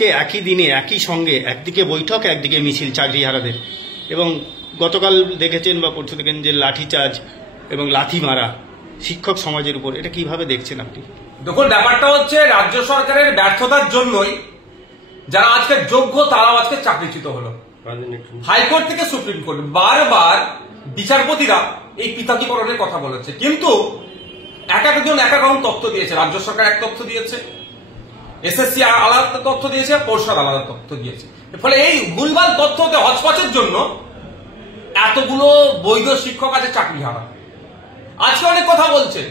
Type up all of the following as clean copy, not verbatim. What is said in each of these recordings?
আজকে একই দিনে একই সঙ্গে একদিকে বৈঠক একদিকে মিছিল চাকরিহারাদের, এবং গতকাল দেখেছেন বা পরশু দেখেন যে লাঠিচার্জ এবং লাথি মারা শিক্ষক সমাজের উপর, এটা কিভাবে দেখছেন আপনি? দেখুন, ব্যাপারটা হচ্ছে রাজ্য সরকারের ব্যর্থতার জন্যই যারা আজকে যোগ্য তারাও আজকে চাকরিচ্যুত হলো। হাইকোর্ট থেকে সুপ্রিম কোর্ট বারবার বিচারপতিরা এই পৃথকীকরণের কথা বলেছে, কিন্তু এক একজন এক এক রকম তথ্য দিয়েছে। রাজ্য সরকার এক তথ্য দিয়েছে, এসএসসি আলাদা তথ্য দিয়েছে, পর্ষদ আলাদা তথ্য দিয়েছে। ফলে এই ভুলভাল তথ্যতে হচপচের জন্য এতগুলো বৈধ শিক্ষক আছে চাকরি হারা। আজকে অনেক কথা বলছে,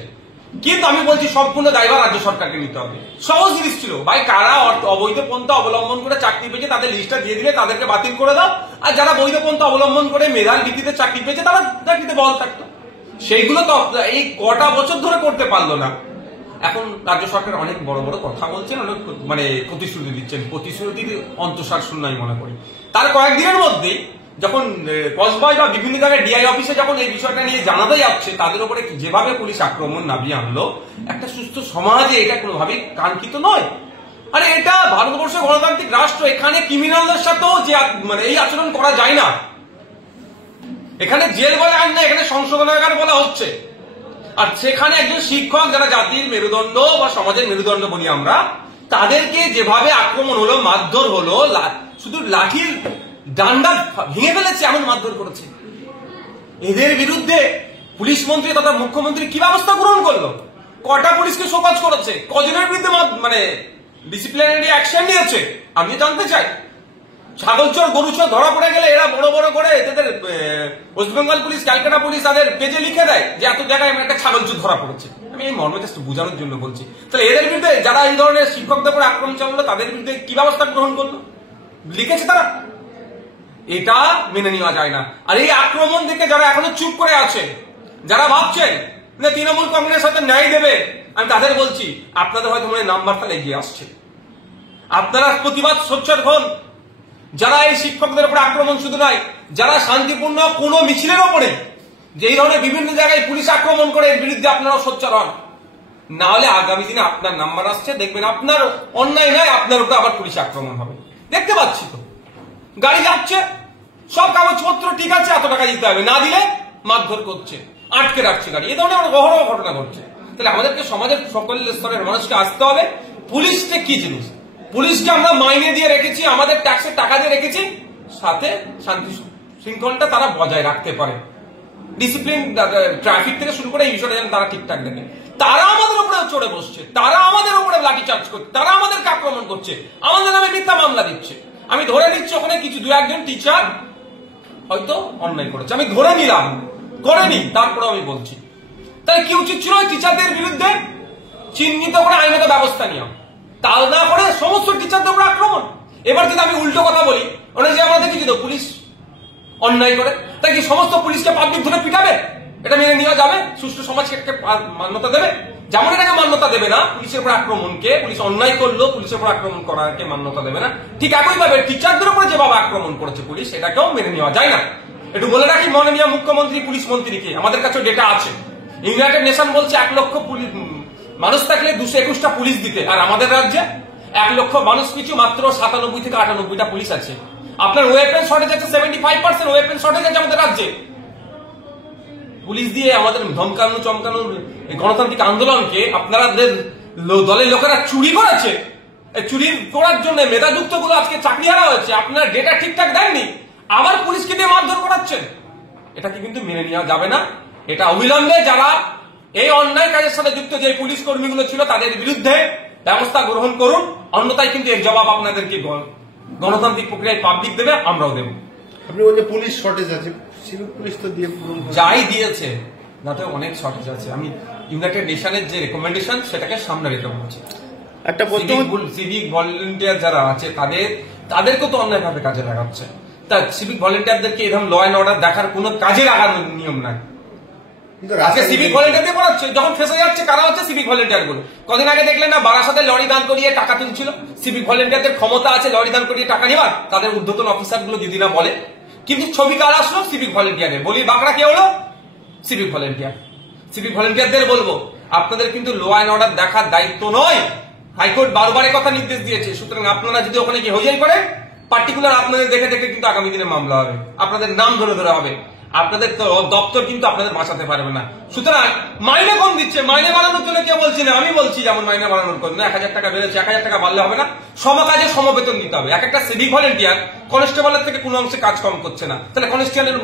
কিন্তু আমি বলছি সম্পূর্ণ দায়ভার রাজ্য সরকারকে নিতে হবে। সহজ জিনিস ছিল ভাই, কারা অবৈধ পন্থা অবলম্বন করে চাকরি পেয়েছে তাদের লিস্টটা দিয়ে দিলে তাদেরকে বাতিল করে দাও, আর যারা বৈধ পন্থা অবলম্বন করে মেধার ভিত্তিতে চাকরি পেয়েছে তারা চাকরিতে বহাল থাকতো। সেইগুলো তো এই কটা বছর ধরে করতে পারলো না। এখন রাজ্য সরকার অনেক বড় বড় কথা বলছেন, অনেক প্রতিশ্রুতি দিচ্ছেন, প্রতিশ্রুতির অন্তঃসার শূন্য আমি মনে করি। তার কয়েকদিনের মধ্যেই যখন কসবাই বা বিভিন্ন জায়গায় ডিআই অফিসে যখন এই বিষয়টা নিয়ে জানাতে যাচ্ছে, তাদের উপরে যেভাবে পুলিশ আক্রমণ নামিয়ে আনলো, একটা সুস্থ সমাজে এটা কোনোভাবেই কাঙ্ক্ষিত নয়। আরে এটা ভারতবর্ষের গণতান্ত্রিক রাষ্ট্র, এখানে ক্রিমিনালদের সাথেও যে এই আচরণ করা যায় না। এখানে জেল বলে আইন না, এখানে সংশোধনাগার বলা হচ্ছে। আর সেখানে একজন শিক্ষক, যারা জাতির মেরুদণ্ড বা সমাজের মেরুদণ্ড বলি আমরা, তাদেরকে যেভাবে আক্রমণ হলো, মারধর হলো, শুধু লাঠির ডান্ডা ভেঙে ফেলেছে এমন মারধর করেছে। এদের বিরুদ্ধে পুলিশ মন্ত্রী তথা মুখ্যমন্ত্রী কি ব্যবস্থা গ্রহণ করলো? কটা পুলিশকে শোকজ করেছে? কজনের বিরুদ্ধে ডিসিপ্লিনারি অ্যাকশন নিয়েছে? আমি জানতে চাই। ছাগলচোর গরুচোর ধরা পড়ে গেলে এরা বড় বড় করে এদের West Bengal police, Calcutta police তাদের পেজে লিখে দেয় যে এত জায়গায় একটা ছাগলচোর ধরা পড়েছে। আমি এই মর্মে জাস্ট বোঝানোর জন্য বলছি। তাহলে এদের বিরুদ্ধে যারা এই ধরনের শিক্ষকদের উপর আক্রমণ চালালো, তাদের বিরুদ্ধে কি ব্যবস্থা গ্রহণ করলো? লিখেছে তারা? এটা মেনে নেওয়া যায় না। আর এই আক্রমণ দেখে যারা এখনো চুপ করে আছে, যারা ভাবছেন যে তৃণমূল কংগ্রেস সাথে ন্যায় দেবে, আমি তাদের বলছি আপনাদের হয়তো মনে নাম্বার তাহলে এগিয়ে আসছে। আপনারা প্রতিবাদ সোচ্চার হন। যারা এই শিক্ষকদের উপরে আক্রমণ শুধু নয়, যারা শান্তিপূর্ণ কোন মিছিলের ওপরে যে এই ধরনের বিভিন্ন জায়গায় পুলিশ আক্রমণ করে, এর বিরুদ্ধে আপনারাও সোচ্চার হন। না হলে আগামী দিনে আপনার নাম্বার আসছে, দেখবেন আপনার অন্যায় নয়, আপনার উপরে আবার পুলিশ আক্রমণ হবে। দেখতে পাচ্ছি তো, গাড়ি যাচ্ছে, সব কাগজপত্র ঠিক আছে, এত টাকা দিতে হবে, না দিলে মারধর করছে, আটকে রাখছে গাড়ি। এই ধরনের অহরহ ঘটনা ঘটছে। তাহলে আমাদেরকে সমাজের সকল স্তরের মানুষকে আসতে হবে, পুলিশটা কি জিনিস। পুলিশকে আমরা মাইনে দিয়ে রেখেছি, আমাদের ট্যাক্সের টাকা দিয়ে রেখেছি, সাথে শান্তি শৃঙ্খলটা তারা বজায় রাখতে পারে। ডিসিপ্লিন, ট্রাফিক থেকে শুরু করে এই বিষয়টা যেন তারা ঠিকঠাক দেখে। তারা আমাদের উপরে চড়ে বসছে, তারা আমাদের উপরে লাঠিচার্জ করছে, তারা আমাদেরকে আক্রমণ করছে, আমাদের নামে মিথ্যা মামলা দিচ্ছে। আমি ধরে নিচ্ছি ওখানে কিছু দু একজন টিচার হয়তো অন্যায় করেছে, আমি ধরে নিলাম, করেনি, তারপরে আমি বলছি তাই কি উচিত ছিল? টিচারদের বিরুদ্ধে চিহ্নিত করে আইনত ব্যবস্থা নেওয়া, তাও না করে সমস্ত টিচারদের উপর আক্রমণ। এবার যদি আমি উল্টো কথা বলি, ওরা যে আমরা দেখেছি তো পুলিশ অন্যায় করে, তাই কি সমস্ত পুলিশকে পাবলিক ধরে পিটাবে? এটা মেনে নেওয়া যাবে? সুষ্ঠু সমাজকে মান্যতা দেবে? যেমন এটাকে মান্যতা দেবে না পুলিশের উপর আক্রমণকে, পুলিশ অন্যায় করলো পুলিশের উপর আক্রমণ করাকে মান্যতা দেবে না, ঠিক একইভাবে টিচারদের উপরে যেভাবে আক্রমণ করেছে পুলিশ, এটাকেও মেনে নেওয়া যায় না। একটু বলে রাখি, মাননীয় মুখ্যমন্ত্রী পুলিশ মন্ত্রীকে, আমাদের কাছে ডেটা আছে, ইউনাইটেড নেশন বলছে 1 লক্ষ মানুষ থাকলে 221টা পুলিশ দিতে, আর আমাদের রাজ্যে 1 লক্ষ মানুষ পিছু মাত্র 97 থেকে 98টা পুলিশ আছে। আপনার ওয়েপেন শর্টেজ আছে, 75% ওয়েপেন শর্টেজ আছে আমাদের রাজ্যে। পুলিশ দিয়ে আমাদের ধমকানো চমকানো গণতান্ত্রিক আন্দোলনকে আপনারা দলের লোকেরা চুরি করেছে। চুরি করার জন্য মেধাযুক্ত গুলো আজকে চাকরি হারা হয়েছে, আপনারা ডেটা ঠিকঠাক দেননি, আবার পুলিশকে দিয়ে মারধর করাচ্ছেন। এটাকে কিন্তু মেনে নেওয়া যাবে না। এটা অবিলম্বে যারা এই অন্যায় কাজের সাথে যুক্ত যে পুলিশ কর্মীগুলো ছিল তাদের বিরুদ্ধে ব্যবস্থা গ্রহণ করুন, অন্যথায় কিন্তু এর জবাব আপনাদেরকে গণতান্ত্রিক প্রক্রিয়ায় পাবলিক দেবে, আমরাও দেব। আপনি বলছেন পুলিশ শর্টেজ আছে, সিভিক পুলিশ তো দিয়ে যাই দিয়েছে তাতে অনেক শর্টেজ আছে। আমি ইউনাইটেড নেশনের যে রেকমেন্ডেশন সেটাকে সামনে রেখে বলছি। একটা সিভিক ভলেন্টিয়ার যারা আছে তাদেরকে তো অন্যায়ভাবে কাজে লাগাচ্ছে। তা সিভিক ভলেন্টিয়ারদেরকে এরকম ল অ্যান্ড অর্ডার দেখার কোনো কাজে লাগানোর নিয়ম নাই। আজকে সিভিক ভলেন্টিয়ারদের পড়াচ্ছে, যখন ফেসে যাচ্ছে কারা হচ্ছে সিভিক ভলেন্টিয়ার গুলো। কদিন আগে দেখলেন না বারাসাতে লরি দান করিয়ে টাকা তুলছিল। সিভিক ভলেন্টিয়ারদের ক্ষমতা আছে লরি দান করিয়ে টাকা নেওয়ার, তাদের ঊর্ধ্বতন অফিসার গুলো যদি না বলে। কিন্তু ছবি কার আসলো? সিভিক ভলেন্টিয়ারের। বলি বাঁকড়া কে হলো? Civic volunteer. সিভিক ভলেন্টিয়ারদের বলবো, আপনাদের কিন্তু ল অ্যান্ড অর্ডার দেখার দায়িত্ব নয়, হাইকোর্ট বারবার কথা নির্দেশ দিয়েছে। সুতরাং আপনারা যদি ওখানে গিয়ে হইয়াই করেন, পার্টিকুলার আপনাদের দেখে দেখে কিন্তু আগামী দিনে মামলা হবে, আপনাদের নাম ধরে ধরে হবে, আপনাদের তো দপ্তর কিন্তু আপনাদের বাঁচাতে পারবে না। সুতরাং মাইনে কম দিচ্ছে, মাইনে বাড়ানোর জন্য কেউ বলছি না, আমি বলছি যেমন মাইনে বাড়ানোর জন্য 1000 টাকা বেড়েছে, 1000 টাকা বাড়লে হবে না, সমকাজে সমবেতন দিতে হবে। এক একটা সিভিক ভলেন্টিয়ার কনস্টেবলের থেকে কোনো অংশে কাজ কম করছে না, তাহলে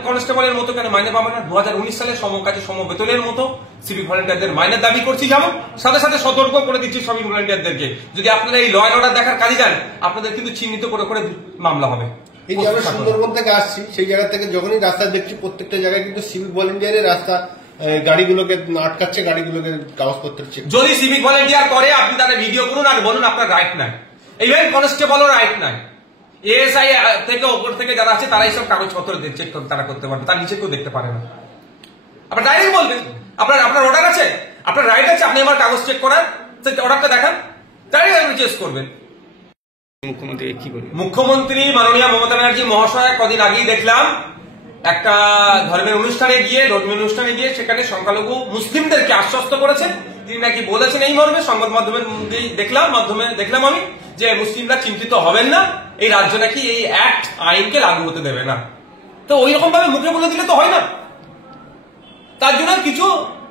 কনস্টেবলের মতো কেন মাইনে পাবে না? 2019 সালে সমকাজে সমবেতনের মতো সিভিক ভলেন্টিয়ারদের মাইনের দাবি করছি, যেমন সাথে সাথে সতর্ক করে দিচ্ছি সিভিক ভলেন্টিয়ারদেরকে, যদি আপনারা এই ল অ্যান্ড অর্ডার দেখার কাজে যান, আপনাদের কিন্তু চিহ্নিত করে করে মামলা হবে। এই যে আমরা সুন্দরবন থেকে আসছি, সেই জায়গা থেকে যখনই রাস্তা দেখছি, প্রত্যেকটা জায়গায় কিন্তু সিভিক ভলেন্টিয়ারের রাস্তা গাড়িগুলোকে আটকাচ্ছে, গাড়িগুলোকে কাগজপত্র চেক। যদি সিভিক ভলেন্টিয়ার করে, আপনি তাদের ভিডিও করুন আর বলুন আপনার রাইট নাই, ইভেন কনস্টেবলও রাইট নাই, এএসআই থেকে ওপর থেকে যারা আছে তারা এইসব কাগজপত্র চেক তারা করতে পারবে, তার নিচে কেউ দেখতে পারে না। আপনার ডাইরেক্ট বলবেন আপনার অর্ডার আছে, আপনার রাইট আছে, আপনি আমার কাগজ চেক করার অর্ডারটা দেখান, ডাইরেক্ট আপনি চেক করবেন। মুখ্যমন্ত্রী কি করবে? মুখ্যমন্ত্রী মাননীয় মমতা ব্যানার্জি মহাশয় কদিন আগেই দেখলাম একটা ধর্মের অনুষ্ঠানে গিয়ে সেখানে সংখ্যালঘু মুসলিমদেরকে আশ্বস্ত করেছেন। তিনি নাকি বলেছেন এই মর্মে, সংবাদ মাধ্যমে দেখলাম আমি, যে মুসলিমরা চিন্তিত হবেন না, এই রাজ্য নাকি এই অ্যাক্ট আইনকে লাগু হতে দেবে না। তো ওই রকম ভাবে মুখে বলে দিলে তো হয় না, তার জন্য কিছু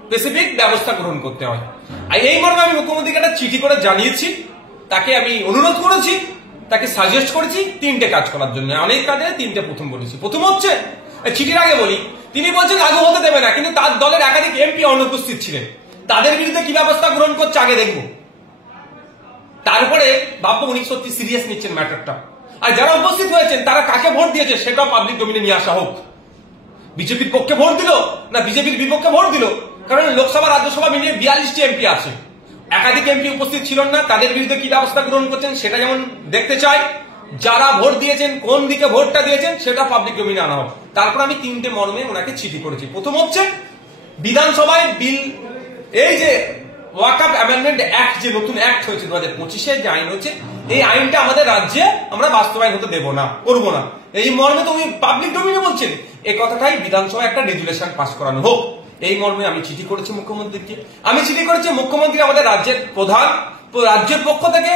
স্পেসিফিক ব্যবস্থা গ্রহণ করতে হয়। আর এই মর্মে আমি মুখ্যমন্ত্রীকে একটা চিঠি করে জানিয়েছি, তাকে আমি অনুরোধ করেছি, তাকে সাজেস্ট করেছি 3টে কাজ করার জন্য। অনেক কাজে 3টে প্রথম বলেছি। প্রথম হচ্ছে, চিঠির আগে বলি, তিনি বলছেন লাগু হতে দেবে না, কিন্তু তার দলের একাধিক এমপি অনুপস্থিত ছিলেন, তাদের বিরুদ্ধে কি ব্যবস্থা গ্রহণ করছে আগে দেখবো, তারপরে ভাববো উনি সত্যি সিরিয়াস নিচ্ছেন ম্যাটারটা। আর যারা উপস্থিত হয়েছেন তারা কাকে ভোট দিয়েছে সেটাও পাবলিক ডোমিনে নিয়ে আসা হোক। বিজেপির পক্ষে ভোট দিল না বিজেপির বিপক্ষে ভোট দিল, কারণ লোকসভা রাজ্যসভা মিলিয়ে 42টি এমপি আছে, একাধিক এমপি উপস্থিত ছিলেন না, তাদের বিরুদ্ধে কি ব্যবস্থা গ্রহণ করছেন সেটা যেমন দেখতে চাই, যারা ভোট দিয়েছেন কোন দিকে ভোটটা দিয়েছেন সেটা পাবলিক ডোমিনে আনা হোক। তারপর আমি 3টে মর্মে ওনাকে চিঠি করেছি। প্রথম হচ্ছে, বিধানসভায় বিল, এই যে ওয়াকফ অ্যামেন্ডমেন্ট অ্যাক্ট, যে নতুন অ্যাক্ট হয়েছে 2025-এ যে আইন হচ্ছে, এই আইনটা আমাদের রাজ্যে আমরা বাস্তবায়ন হতে দেব না, করবো না, এই মর্মে তো উনি পাবলিক ডোমিনে বলছেন, এই কথাটাই বিধানসভায় একটা রেজুলেশন পাস করানো হোক, এই মর্মে আমি চিঠি করেছি মুখ্যমন্ত্রীকে। আমি চিঠি করেছি মুখ্যমন্ত্রী আমাদের রাজ্যের প্রধান, রাজ্যের পক্ষ থেকে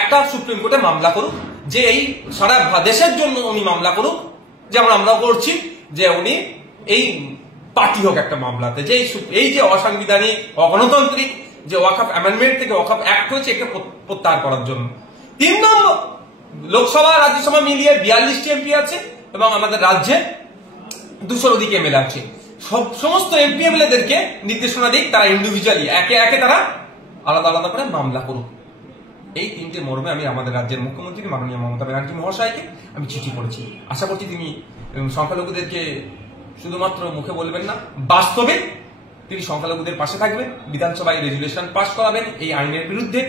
একটা সুপ্রিম কোর্টে মামলা করুক, যে এই সারা দেশের জন্য উনি মামলা করুক, যেমন আমরাও করছি, যে উনি এই পার্টি হোক একটা মামলাতে, যে এই যে অসাংবিধানিক অগণতান্ত্রিক যে ওয়াকফ অ্যামেন্ডমেন্ট থেকে ওয়াকফ অ্যাক্ট হয়েছে, একে প্রত্যাহার করার জন্য। 3 নম্বর, লোকসভা রাজ্যসভা মিলিয়ে 42টি এমপি আছে এবং আমাদের রাজ্যে 200-র অধিক এমএলএ আছে, সমস্ত এমপি এমএলএদেরকে নির্দেশনা দিক, তারা ইন্ডিভিজুয়ালি একে একে তারা আলাদা আলাদা করে মামলা করুক। এই 3টে মর্মে আমি আমাদের রাজ্যের মুখ্যমন্ত্রী মাননীয় মমতা ব্যানার্জি মহাশয়কে আমি চিঠি করেছি। আশা করছি তিনি সংখ্যালঘুদেরকে শুধুমাত্র মুখে বলবেন না, বাস্তবে তিনি সংখ্যালঘুদের পাশে থাকবেন, বিধানসভায় রেজুলেশন পাস করাবেন এই আইনের বিরুদ্ধে,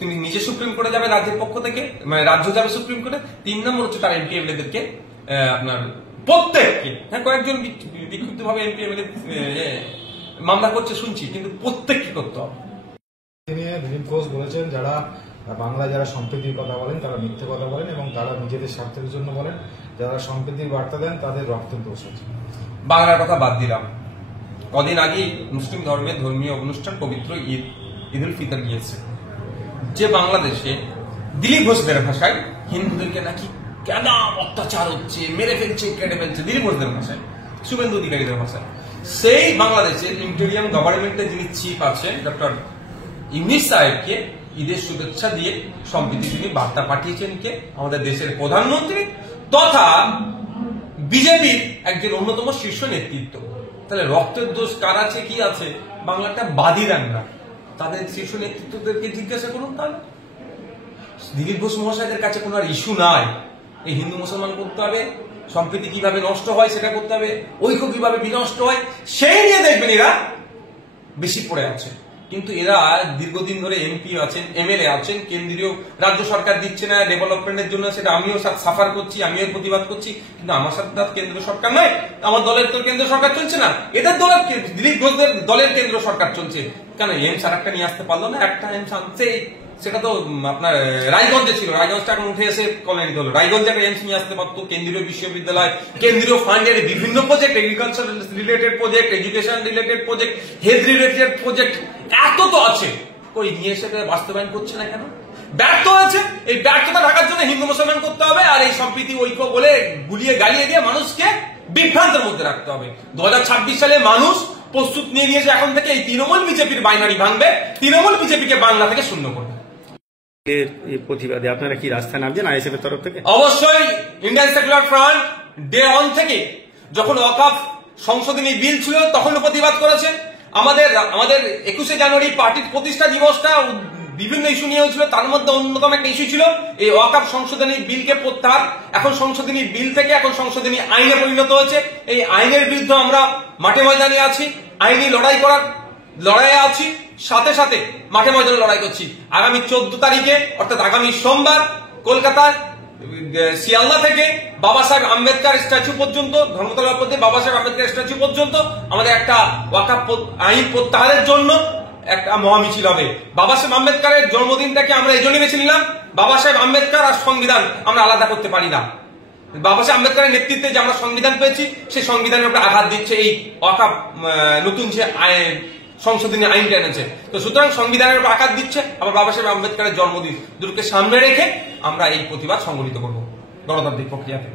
তিনি নিজে সুপ্রিম কোর্টে যাবেন রাজ্যের পক্ষ থেকে, মানে রাজ্য যাবে সুপ্রিম কোর্টে। 3 নম্বর হচ্ছে তার এমপি এমএলএদেরকে আপনার প্রত্যেককে, হ্যাঁ কয়েকজন বিক্ষিপ্ত ভাবে এমপি এমএলএ মামলা করছে শুনছি, কিন্তু প্রত্যেককে করতে হবে। তিনি দিলীপ ঘোষ বলেছেন, যারা সম্প্রীতির কথা বলেন তারা মিথ্যে কথা বলেন এবং তারা নিজেদের স্বার্থের জন্য বলেন, যারা সম্প্রীতির বার্তা দেন তাদের রক্তের দোষ আছে। বাংলার কথা বাদ দিলাম, কদিন আগেই মুসলিম ধর্মের ধর্মীয় অনুষ্ঠান পবিত্র ঈদ উল ফিতর গিয়েছে, যে বাংলাদেশে দিলীপ ঘোষদের ভাষায় হিন্দুদেরকে নাকি কেন অত্যাচার হচ্ছে, মেরে ফেলছে, কেটে ফেলছে, দিলীপ ঘোষদের ভাষায়, শুভেন্দু অধিকারীদের ভাষায়, সেই বাংলাদেশের ইন্টেরিয়াম গভর্নমেন্টের যিনি চিফ আছেন ডক্টর ইউনিস সাহেবকে ঈদের শুভেচ্ছা দিয়ে সম্প্রীতি তিনি বার্তা পাঠিয়েছেন কে? আমাদের দেশের প্রধানমন্ত্রী তথা বিজেপির একজন অন্যতম শীর্ষ নেতৃত্ব। তাহলে রক্তের দোষ কার আছে, কি আছে, বাংলাটা বাদই দেন না, তাদের শীর্ষ নেতৃত্বদেরকে জিজ্ঞাসা করুন। তাহলে দিলীপ ঘোষ মহাশয়দের কাছে কোনো আর ইস্যু নাই, এই হিন্দু মুসলমান করতে হবে, সম্প্রীতি কিভাবে নষ্ট হয় সেটা করতে হবে, ঐক্য কিভাবে বিনষ্ট হয় সেই নিয়ে দেখবেন এরা বেশি পড়ে আছে। কিন্তু এরা দীর্ঘদিন ধরে এমপি আছেন, এমএলএ আছেন, কেন্দ্রীয় রাজ্য সরকার দিচ্ছে না ডেভেলপমেন্টের জন্য, সেটা আমিও সাফার করছি, আমিও প্রতিবাদ করছি, কিন্তু আমার সাথে তার কেন্দ্র সরকার নাই, আমার দলের তো কেন্দ্র সরকার চলছে না, এদের দলের দিলীপ ঘোষদের দলের কেন্দ্র সরকার চলছে। কেন এমস আর একটা নিয়ে আসতে পারলো না? একটা এমস আনছে, সেটা তো আপনার রায়গঞ্জে ছিল, রায়গঞ্জটা এখন উঠে এসে কলোনিতে হলো, রায়গঞ্জে একটা এমস নিয়ে আসতে পারতো, কেন্দ্রীয় বিশ্ববিদ্যালয়, কেন্দ্রীয় ফান্ডের বিভিন্ন project, agriculture related project, education related project, health related project, এত তো আছে, কই নিয়ে এসে বাস্তবায়ন করছে না কেন? ব্যর্থ হয়েছে। এই ব্যর্থতা ঢাকার জন্য হিন্দু মুসলমান করতে হবে, আর এই সম্প্রীতি ঐক্য বলে গুলিয়ে গালিয়ে দিয়ে মানুষকে বিভ্রান্তের মধ্যে রাখতে হবে। 2026 সালে মানুষ প্রস্তুত নিয়ে নিয়েছে এখন থেকে এই তৃণমূল বিজেপির বাইনারি ভাঙবে, তৃণমূল বিজেপিকে বাংলা থেকে শূন্য করবে। এর এই প্রতিবাদে আপনারা কি রাস্তায় নামছেন আইএসএফ এর তরফ থেকে? অবশ্যই Indian secular front day one থেকে, যখন ওয়াকফ সংশোধনী বিল ছিল তখন প্রতিবাদ করেছে। আমাদের 21শে জানুয়ারি পার্টির প্রতিষ্ঠা দিবসটা বিভিন্ন ইস্যু নিয়ে হয়েছিল, তার মধ্যে অন্যতম একটা ইস্যু ছিল এই ওয়াকফ সংশোধনী বিলকে প্রত্যাহার। এখন সংশোধনী বিল থেকে এখন সংশোধনী আইনে পরিণত হয়েছে। এই আইনের বিরুদ্ধে আমরা মাঠে ময়দানে আছি, আইনি লড়াইয়ে আছি, সাথে সাথে মাঠে ময়দানে লড়াই করছি। আগামী 14 তারিখে অর্থাৎ আগামী সোমবার কলকাতার শিয়ালদা থেকে বাবা সাহেব আম্বেদকর স্ট্যাচু পর্যন্ত, ধর্মতলার পথে বাবা সাহেব আম্বেদকর স্ট্যাচু পর্যন্ত আমাদের একটা ওয়াকফ আইন প্রত্যাহারের জন্য একটা মহামিছিল হবে। বাবা সাহেব আম্বেদকরের জন্মদিনটাকে আমরা এই জন্য বেছে নিলাম, বাবা সাহেব আম্বেদকর আর সংবিধান আমরা আলাদা করতে পারি না। বাবা সাহেব আম্বেদকরের নেতৃত্বে যে আমরা সংবিধান পেয়েছি, সেই সংবিধানের উপরে আঘাত দিচ্ছে এই ওয়াকফ নতুন যে সংশোধনী আইনটা এনেছে। তো সুতরাং সংবিধানের উপর আঘাত দিচ্ছে, আবার বাবা সাহেব আম্বেদকরের জন্মদিন, দুটোকে সামনে রেখে আমরা এই প্রতিবাদ সংগঠিত করব গণতান্ত্রিক প্রক্রিয়াতে।